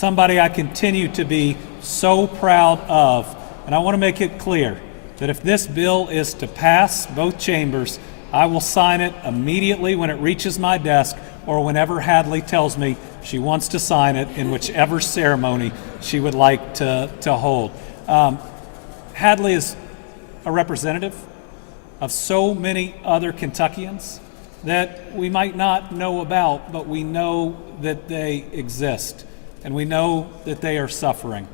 somebody I continue to be so proud of. And I want to make it clear that if this bill is to pass both chambers, I will sign it immediately when it reaches my desk or whenever Hadley tells me she wants to sign it in whichever ceremony she would like to hold. Hadley is a representative of so many other Kentuckians that we might not know about, but we know that they exist, and we know that they are suffering.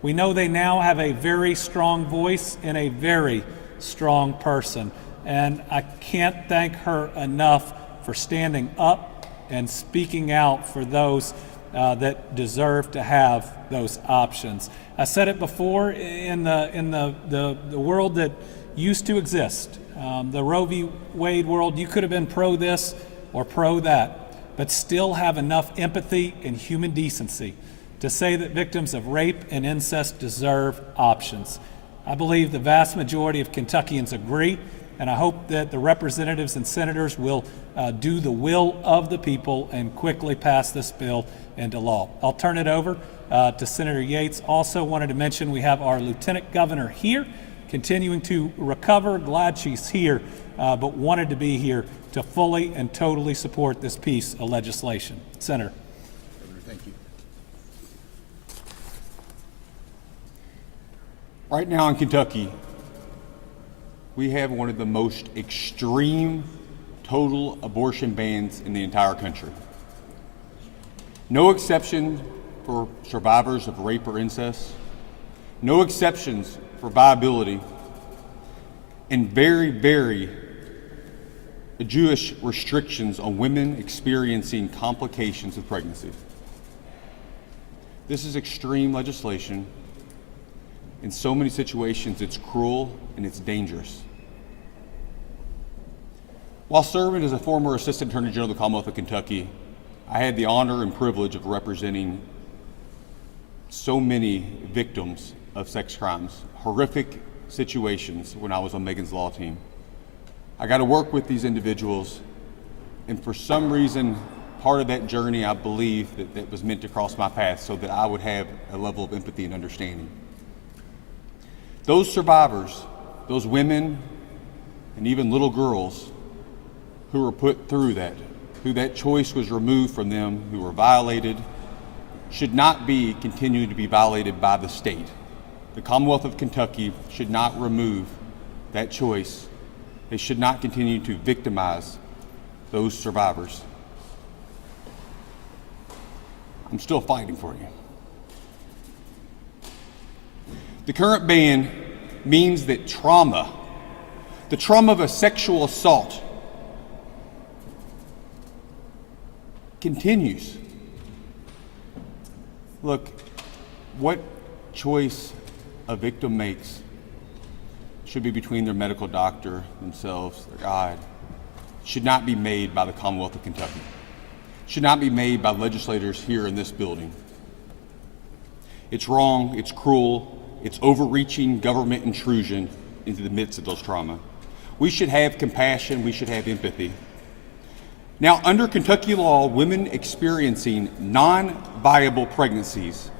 We know they now have a very strong voice and a very strong person, and I can't thank her enough for standing up and speaking out for those that deserve to have those options. I said it before, in the world that used to exist, the Roe v. Wade world, you could have been pro this or pro that, but still have enough empathy and human decency to say that victims of rape and incest deserve options. I believe the vast majority of Kentuckians agree, and I hope that the representatives and senators will do the will of the people and quickly pass this bill into law. I'll turn it over to Senator Yates. Also wanted to mention we have our Lieutenant Governor here, continuing to recover. Glad she's here, but wanted to be here to fully and totally support this piece of legislation. Senator. Thank you. Right now in Kentucky, we have one of the most extreme total abortion bans in the entire country. No exception for survivors of rape or incest, no exceptions for viability, and very, very Jewish restrictions on women experiencing complications of pregnancy. This is extreme legislation. In so many situations, it's cruel and it's dangerous. While serving as a former Assistant Attorney General of the Commonwealth of Kentucky, I had the honor and privilege of representing so many victims of sex crimes, horrific situations when I was on Megan's Law team. I got to work with these individuals, and for some reason, part of that journey, I believe that was meant to cross my path so that I would have a level of empathy and understanding. Those survivors, those women, and even little girls who were put through that, who that choice was removed from them, who were violated, should not be continuing to be violated by the state. The Commonwealth of Kentucky should not remove that choice. They should not continue to victimize those survivors. I'm still fighting for you. The current ban means that trauma, the trauma of a sexual assault, continues. Look, what choice a victim makes should be between their medical doctor, themselves, their God. Should not be made by the Commonwealth of Kentucky. Should not be made by legislators here in this building. It's wrong, it's cruel, it's overreaching government intrusion into the midst of those trauma. We should have compassion, we should have empathy. Now, under Kentucky law, women experiencing non-viable pregnancies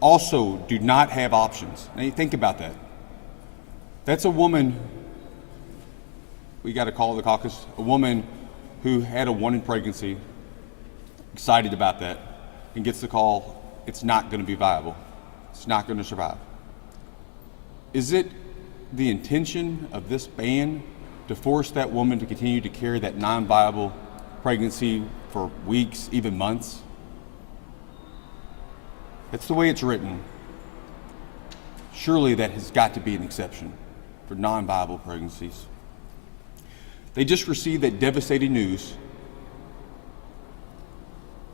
also do not have options. Now, you think about that. That's a woman, we got to call the caucus, a woman who had a wanted pregnancy, excited about that, and gets the call, it's not going to be viable. It's not going to survive. Is it the intention of this ban to force that woman to continue to carry that non-viable pregnancy for weeks, even months? That's the way it's written. Surely that has got to be an exception for non-viable pregnancies. They just received that devastating news.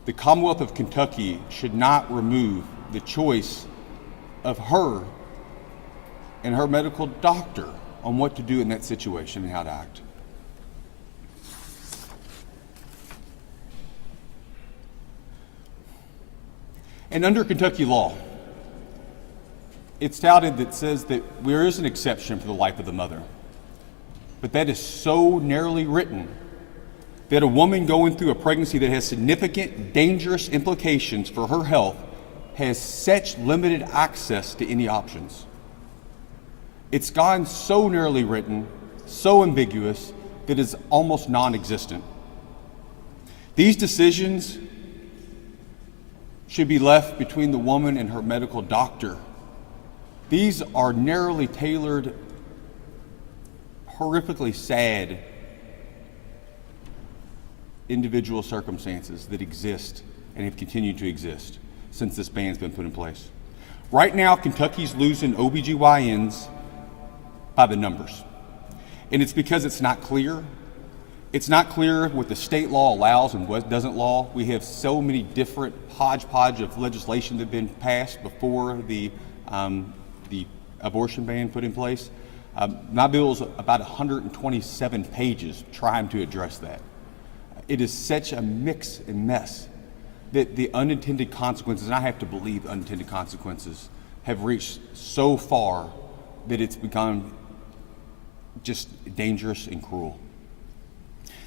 The Commonwealth of Kentucky should not remove the choice of her and her medical doctor on what to do in that situation and how to act. And under Kentucky law, it's touted that says that there is an exception for the life of the mother. But that is so narrowly written that a woman going through a pregnancy that has significant dangerous implications for her health has such limited access to any options. It's gone so narrowly written, so ambiguous, that it's almost non-existent. These decisions should be left between the woman and her medical doctor. These are narrowly tailored, horrifically sad individual circumstances that exist and have continued to exist since this ban's been put in place. Right now, Kentucky's losing OBGYNs by the numbers. And it's because it's not clear. It's not clear what the state law allows and what doesn't law. We have so many different hodgepodge of legislation that have been passed before the abortion ban put in place. My bill is about 127 pages trying to address that. It is such a mix and mess that the unintended consequences, and I have to believe unintended consequences, have reached so far that it's become just dangerous and cruel.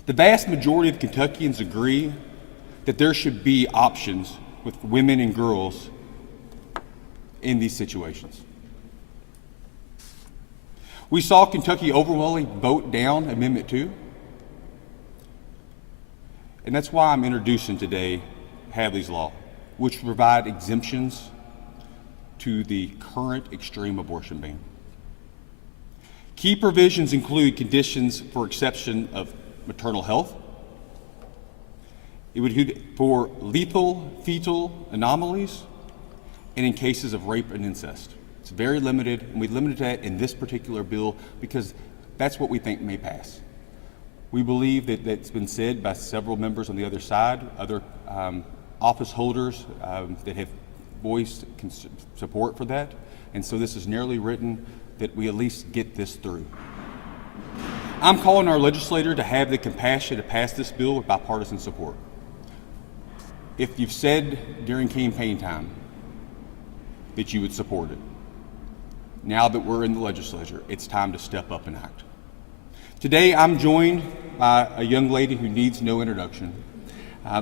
The vast majority of Kentuckians agree that there should be options with women and girls in these situations. We saw Kentucky overwhelmingly vote down Amendment 2, and that's why I'm introducing today Hadley's Law, which will provide exemptions to the current extreme abortion ban. Key provisions include conditions for exception of maternal health. It would include for lethal fetal anomalies and in cases of rape and incest. It's very limited, and we limited that in this particular bill because that's what we think may pass. We believe that that's been said by several members on the other side, other office holders that have voiced support for that, and so this is narrowly written that we at least get this through. I'm calling our legislator to have the compassion to pass this bill with bipartisan support. If you've said during campaign time that you would support it, now that we're in the legislature, it's time to step up and act. Today, I'm joined by a young lady who needs no introduction,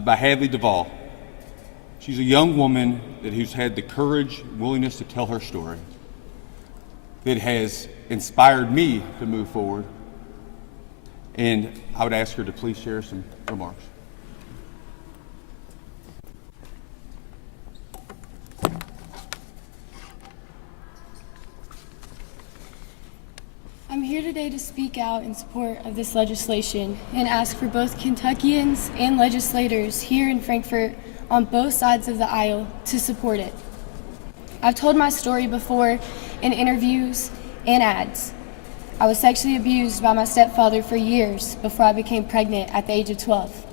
by Hadley Duvall. She's a young woman who's had the courage, willingness to tell her story, that has inspired me to move forward, and I would ask her to please share some remarks. I'm here today to speak out in support of this legislation and ask for both Kentuckians and legislators here in Frankfort on both sides of the aisle to support it. I've told my story before in interviews and ads. I was sexually abused by my stepfather for years before I became pregnant at the age of 12.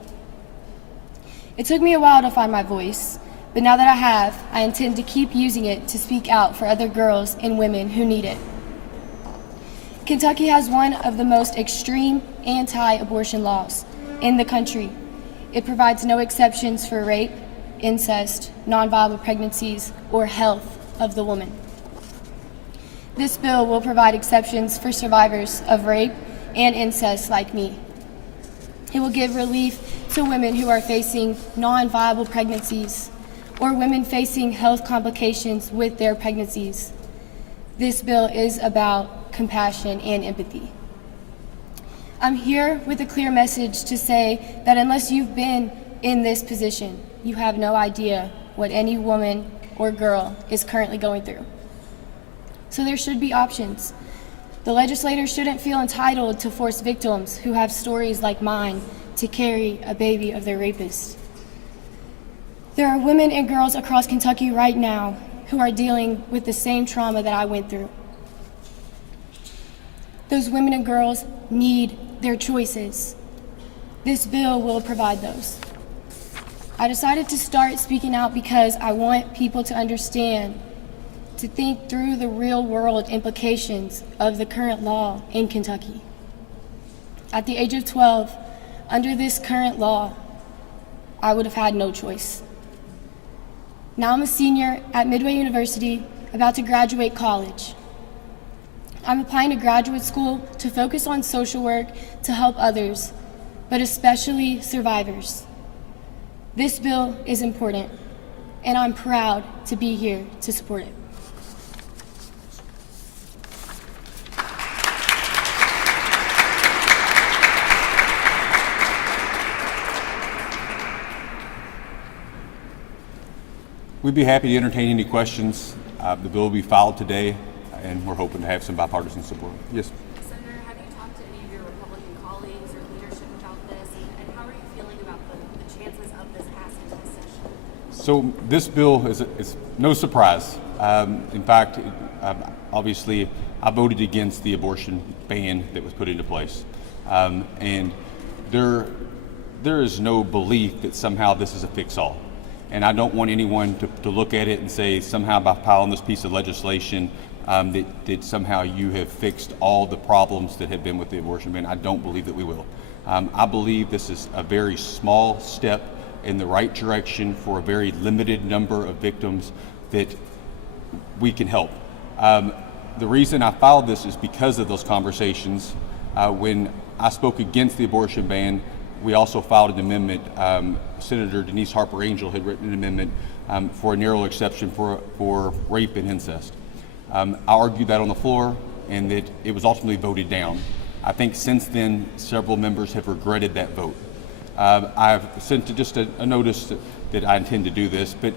It took me a while to find my voice, but now that I have, I intend to keep using it to speak out for other girls and women who need it. Kentucky has one of the most extreme anti-abortion laws in the country. It provides no exceptions for rape, incest, nonviable pregnancies, or health of the woman. This bill will provide exceptions for survivors of rape and incest like me. It will give relief to women who are facing non-viable pregnancies or women facing health complications with their pregnancies. This bill is about compassion and empathy. I'm here with a clear message to say that unless you've been in this position, you have no idea what any woman or girl is currently going through. So there should be options. The legislators shouldn't feel entitled to force victims who have stories like mine to carry a baby of their rapist. There are women and girls across Kentucky right now who are dealing with the same trauma that I went through. Those women and girls need their choices. This bill will provide those. I decided to start speaking out because I want people to understand, to think through the real world implications of the current law in Kentucky. At the age of 12, under this current law, I would have had no choice. Now I'm a senior at Midway University, about to graduate college. I'm applying to graduate school to focus on social work to help others, but especially survivors. This bill is important, and I'm proud to be here to support it. We'd be happy to entertain any questions. The bill will be filed today, and we're hoping to have some bipartisan support. Yes. Senator, have you talked to any of your Republican colleagues or leadership about this, and how are you feeling about the chances of this passing this session? So this bill is no surprise. In fact, obviously, I voted against the abortion ban that was put into place, and there is no belief that somehow this is a fix-all. And I don't want anyone to look at it and say somehow by filing this piece of legislation that somehow you have fixed all the problems that have been with the abortion ban. I don't believe that we will. I believe this is a very small step in the right direction for a very limited number of victims that we can help. The reason I filed this is because of those conversations. When I spoke against the abortion ban, we also filed an amendment. Senator Denise Harper Angel had written an amendment for a narrow exception for rape and incest. I argued that on the floor, and that it was ultimately voted down. I think since then, several members have regretted that vote. I've sent just a notice that I intend to do this, but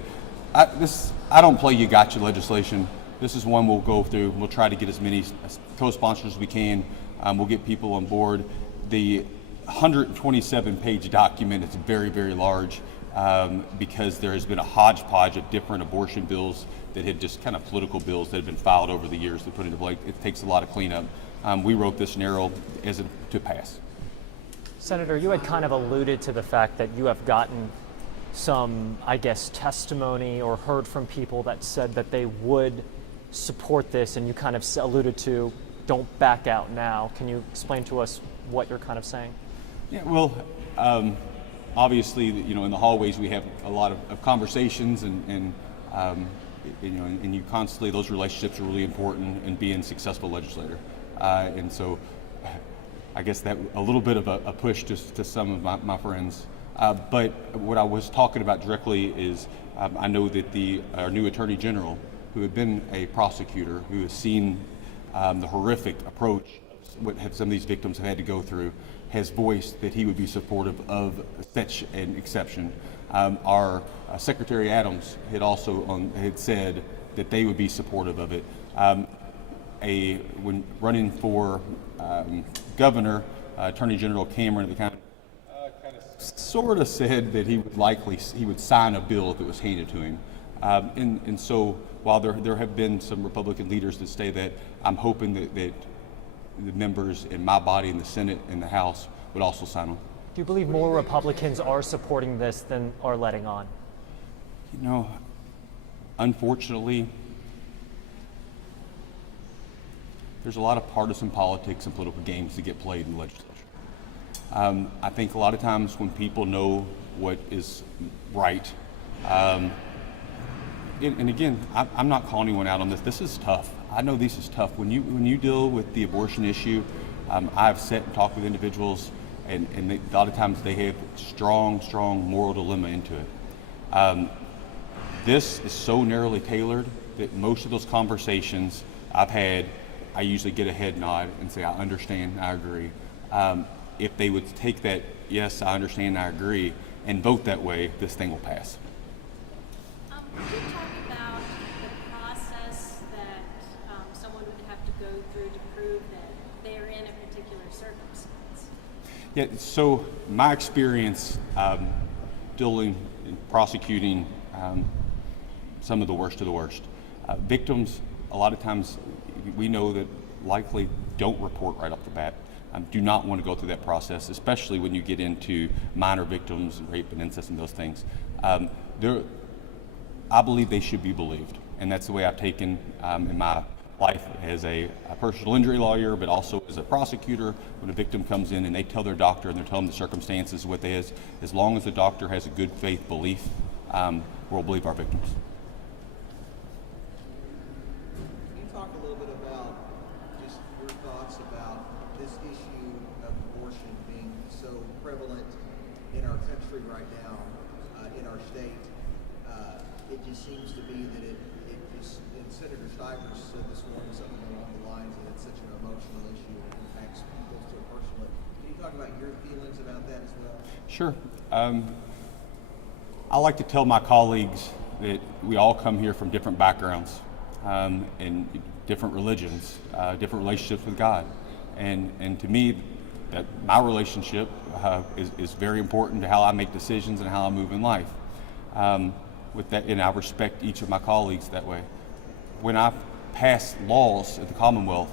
I don't play you gotcha legislation. This is one we'll go through. We'll try to get as many co-sponsors as we can. We'll get people on board. The 127-page document is very, very large because there has been a hodgepodge of different abortion bills that had just kind of political bills that have been filed over the years to put into place. It takes a lot of cleanup. We wrote this narrow to pass. Senator, you had kind of alluded to the fact that you have gotten some, I guess, testimony or heard from people that said that they would support this, and you kind of alluded to don't back out now. Can you explain to us what you're kind of saying? Yeah, well, obviously, in the hallways we have a lot of conversations, and you constantly, those relationships are really important in being a successful legislator. And so I guess that a little bit of a push to some of my friends. But what I was talking about directly is I know that our new Attorney General, who had been a prosecutor, who has seen the horrific approach what some of these victims have had to go through, has voiced that he would be supportive of such an exception. Our Secretary Adams had also had said that they would be supportive of it. When running for governor, Attorney General Cameron at the time sort of said that he would sign a bill if it was handed to him. And so while there have been some Republican leaders that say that, I'm hoping that the members in my body in the Senate and the House would also sign on. Do you believe more Republicans are supporting this than are letting on? Unfortunately, there's a lot of partisan politics and political games that get played in the legislature. I think a lot of times when people know what is right, and again, I'm not calling anyone out on this. This is tough. I know this is tough. When you deal with the abortion issue, I've sat and talked with individuals, and a lot of times they have strong moral dilemma into it. This is so narrowly tailored that most of those conversations I've had, I usually get a head nod and say, I understand, I agree. If they would take that, yes, I understand, I agree, and vote that way, this thing will pass. Could you talk about the process that someone would have to go through to prove that they're in a particular circumstance? Yeah, so my experience dealing and prosecuting some of the worst of the worst. Victims, a lot of times, we know that likely don't report right off the bat. Do not want to go through that process, especially when you get into minor victims, rape and incest and those things. I believe they should be believed, and that's the way I've taken in my life as a personal injury lawyer, but also as a prosecutor. When a victim comes in and they tell their doctor and they're telling them the circumstances, what they is, as long as the doctor has a good faith belief, we'll believe our victims. Can you talk a little bit about just your thoughts about this issue of abortion being so prevalent in our country right now, in our state? it just seems to be that it just, and Senator Stivers said this morning something along the lines that it's such an emotional issue and it impacts people so personally. Can you talk about your feelings about that as well? Sure. I like to tell my colleagues that we all come here from different backgrounds and different religions, different relationships with God. And to me, that my relationship is very important to how I make decisions and how I move in life. With that, and I respect each of my colleagues that way. When I pass laws at the Commonwealth,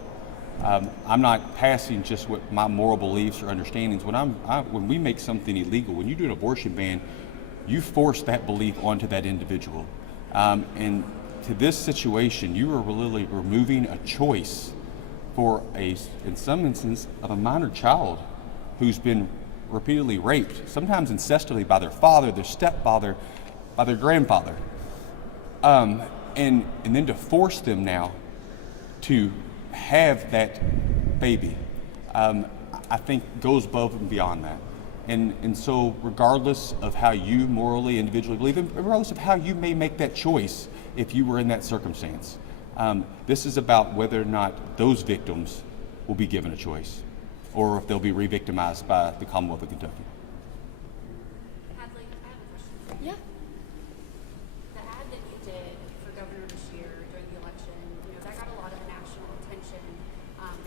I'm not passing just what my moral beliefs or understandings. When we make something illegal, when you do an abortion ban, you force that belief onto that individual. And to this situation, you are really removing a choice for in some instance, of a minor child who's been repeatedly raped, sometimes incestually by their father, their stepfather, by their grandfather. And then to force them now to have that baby, I think goes above and beyond that. And so regardless of how you morally, individually believe, and regardless of how you may make that choice if you were in that circumstance, this is about whether or not those victims will be given a choice or if they'll be re-victimized by the Commonwealth of Kentucky. Hadley, I have a question for you. Yeah. The ad that you did for Governor Beshear during the election, that got a lot of national attention.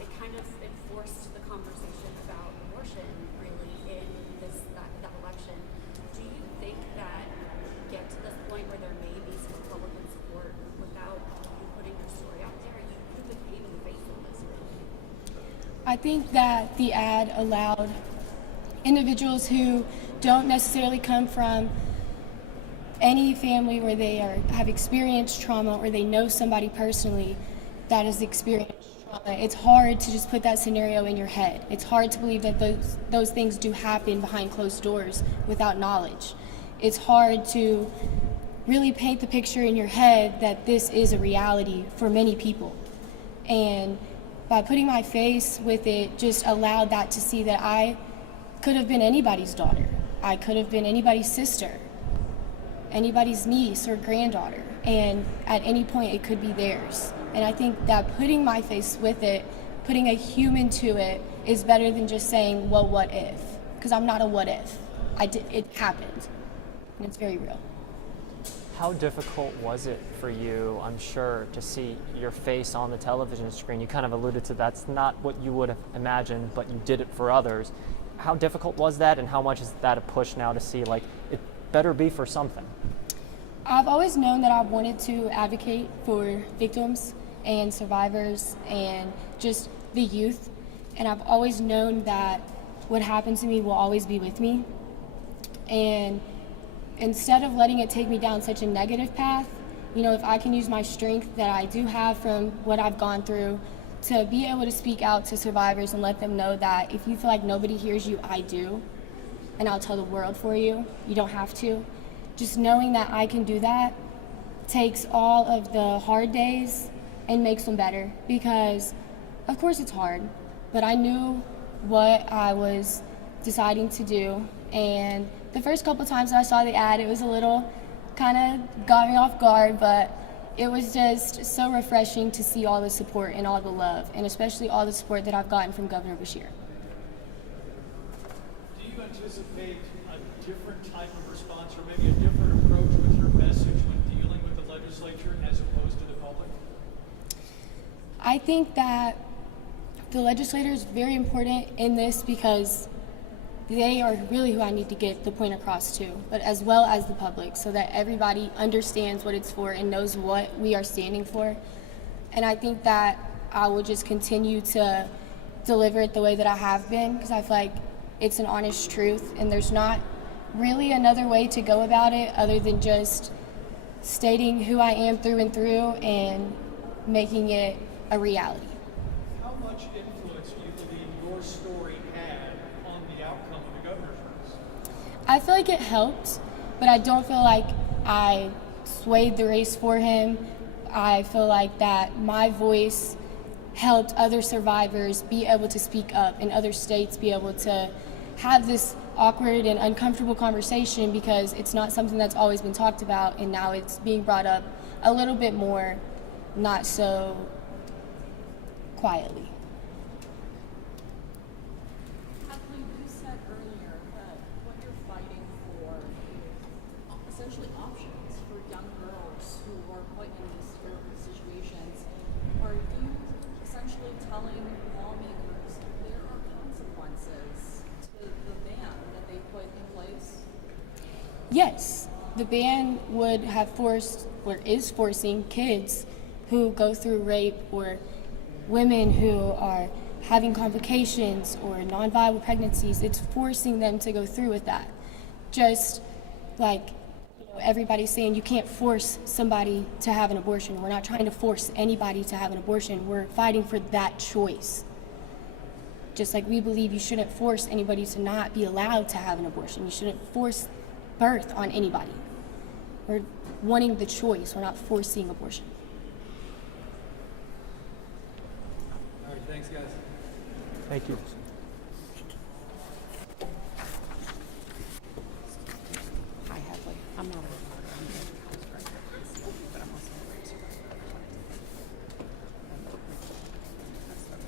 It kind of enforced the conversation about abortion, really, in that election. Do you think that get to this point where there may be some Republican support without you putting your story out there? You became the face of this, really. I think that the ad allowed individuals who don't necessarily come from any family where they have experienced trauma or they know somebody personally that has experienced trauma. It's hard to just put that scenario in your head. It's hard to believe that those things do happen behind closed doors without knowledge. It's hard to really paint the picture in your head that this is a reality for many people. And by putting my face with it, just allowed that to see that I could have been anybody's daughter. I could have been anybody's sister, anybody's niece or granddaughter. And at any point it could be theirs. And I think that putting my face with it, putting a human to it, is better than just saying, well, what if? Because I'm not a what if. It happened. And it's very real. How difficult was it for you, I'm sure, to see your face on the television screen? You kind of alluded to that's not what you would have imagined, but you did it for others. How difficult was that, and how much is that a push now to see, like, it better be for something? I've always known that I wanted to advocate for victims and survivors and just the youth. And I've always known that what happened to me will always be with me. And instead of letting it take me down such a negative path, if I can use my strength that I do have from what I've gone through to be able to speak out to survivors and let them know that if you feel like nobody hears you, I do. And I'll tell the world for you. You don't have to. Just knowing that I can do that takes all of the hard days and makes them better, because of course it's hard, but I knew what I was deciding to do. And the first couple times I saw the ad, it was a little kind of got me off guard, but it was just so refreshing to see all the support and all the love, and especially all the support that I've gotten from Governor Beshear. Do you anticipate a different type of response or maybe a different approach with your message when dealing with the legislature as opposed to the public? I think that the legislator is very important in this because they are really who I need to get the point across to, but as well as the public, so that everybody understands what it's for and knows what we are standing for. And I think that I will just continue to deliver it the way that I have been, because I feel like it's an honest truth, and there's not really another way to go about it other than just stating who I am through and through and making it a reality. How much influence do you believe your story had on the outcome of the governor's race? I feel like it helped, but I don't feel like I swayed the race for him. I feel like that my voice helped other survivors be able to speak up, and other states be able to have this awkward and uncomfortable conversation because it's not something that's always been talked about, and now it's being brought up a little bit more, not so quietly. Hadley, you said earlier that what you're fighting for is essentially options for young girls who are put in these terrible situations. Are you essentially telling lawmakers there are consequences to the ban that they put in place? Yes, the ban would have forced, or is forcing, kids who go through rape, or women who are having complications or nonviable pregnancies. It's forcing them to go through with that. Just like everybody's saying you can't force somebody to have an abortion. We're not trying to force anybody to have an abortion. We're fighting for that choice. Just like we believe you shouldn't force anybody to not be allowed to have an abortion. You shouldn't force birth on anybody. We're wanting the choice. We're not forcing abortion. All right, thanks, guys. Thank you.